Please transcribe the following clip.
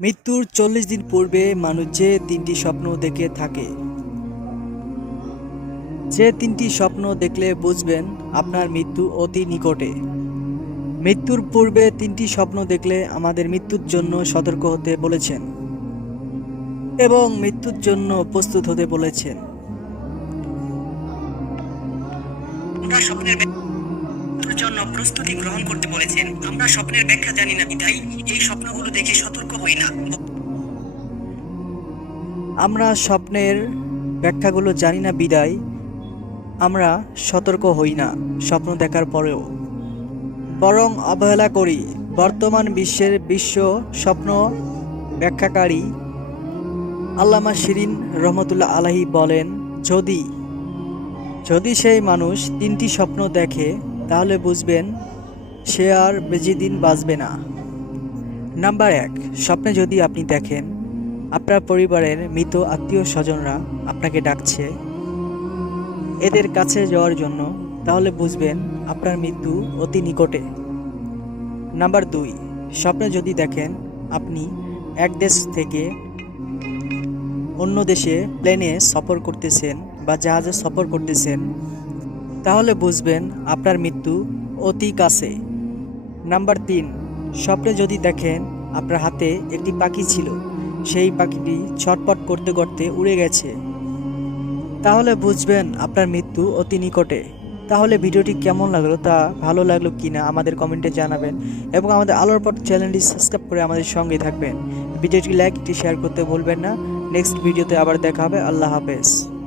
মৃত্যুর চল্লিশ দিন পূর্বে মানুষ যে তিনটি স্বপ্ন দেখে থাকে, যে তিনটি স্বপ্ন দেখলে বুঝবেন আপনার মৃত্যু অতি নিকটে। মৃত্যুর পূর্বে তিনটি স্বপ্ন দেখলে আমাদের মৃত্যুর জন্য সতর্ক হতে বলেছেন এবং মৃত্যুর জন্য প্রস্তুত হতে বলেছেন। জন্য প্রস্তুতি গ্রহণ করতে বলেছেন। আমরা স্বপ্নের ব্যাখ্যা জানি না বিধাই এই স্বপ্নগুলো দেখে সতর্ক হই না। আমরা স্বপ্নের ব্যাখ্যাগুলো জানি না, বিদায়। আমরা সতর্ক হই না, স্বপ্ন দেখার পরেও। বরং অবহেলা করি। বর্তমান বিশ্বের বিশ্ব স্বপ্ন ব্যাখ্যাকারী আল্লামা শিরিন রহমতুল্লাহ আলাহি বলেন, যদি যদি সেই মানুষ তিনটি স্বপ্ন দেখে তাহলে বুঝবেন, সে আর বেশি দিন বাঁচবে না। নাম্বার এক, স্বপ্নে যদি আপনি দেখেন, আপনার পরিবারের মৃত আত্মীয় স্বজনরা আপনাকে ডাকছে এদের কাছে যাওয়ার জন্য, তাহলে বুঝবেন আপনার মৃত্যু অতি নিকটে। নাম্বার দুই, স্বপ্নে যদি দেখেন, আপনি এক দেশ থেকে অন্য দেশে প্লেনে সফর করতেছেন বা জাহাজে সফর করতেছেন তাহলে বুঝবেন আপনার মৃত্যু অতি কাছে। নাম্বার তিন, স্বপ্নে যদি দেখেন আপনার হাতে একটি পাখি ছিল, সেই পাখিটি ছটপট করতে করতে উড়ে গেছে। তাহলে বুঝবেন আপনার মৃত্যু অতি নিকটে। তাহলে ভিডিওটি কেমন লাগল তা ভালো লাগল কি না আমাদের কমেন্টে জানাবেন এবং আমাদের আলোর পর চ্যানেলটি সাবস্ক্রাইব করে আমাদের সঙ্গে থাকবেন। ভিডিওটি লাইক শেয়ার করতে ভুলবেন না। নেক্সট ভিডিওতে আবার দেখা হবে। আল্লাহ হাফেজ।